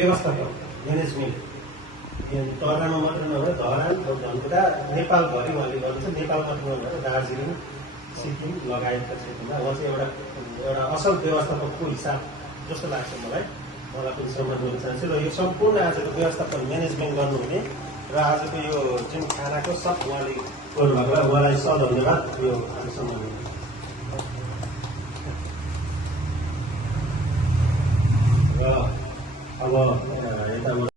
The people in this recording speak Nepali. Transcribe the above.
व्यवस्थापन म्यानेजमेन्ट तराईमा मात्र नभएर धरान धनकुटा नेपालभरि उहाँले गर्नुहुन्छ। नेपाल मात्र नभएर दार्जिलिङ सिक्किम लगायतका क्षेत्रमा उहाँ चाहिँ एउटा असल व्यवस्थापकको हिसाब जस्तो लाग्छ मलाई पनि सम्मान गर्न चाहन्छु। र यो सम्पूर्ण आजको व्यवस्थापन म्यानेजमेन्ट गर्नुहुने र आजको यो जुन खानाको सब उहाँले गर्नुभएको उहाँलाई सधन्यवाद यो सम्मान। र अब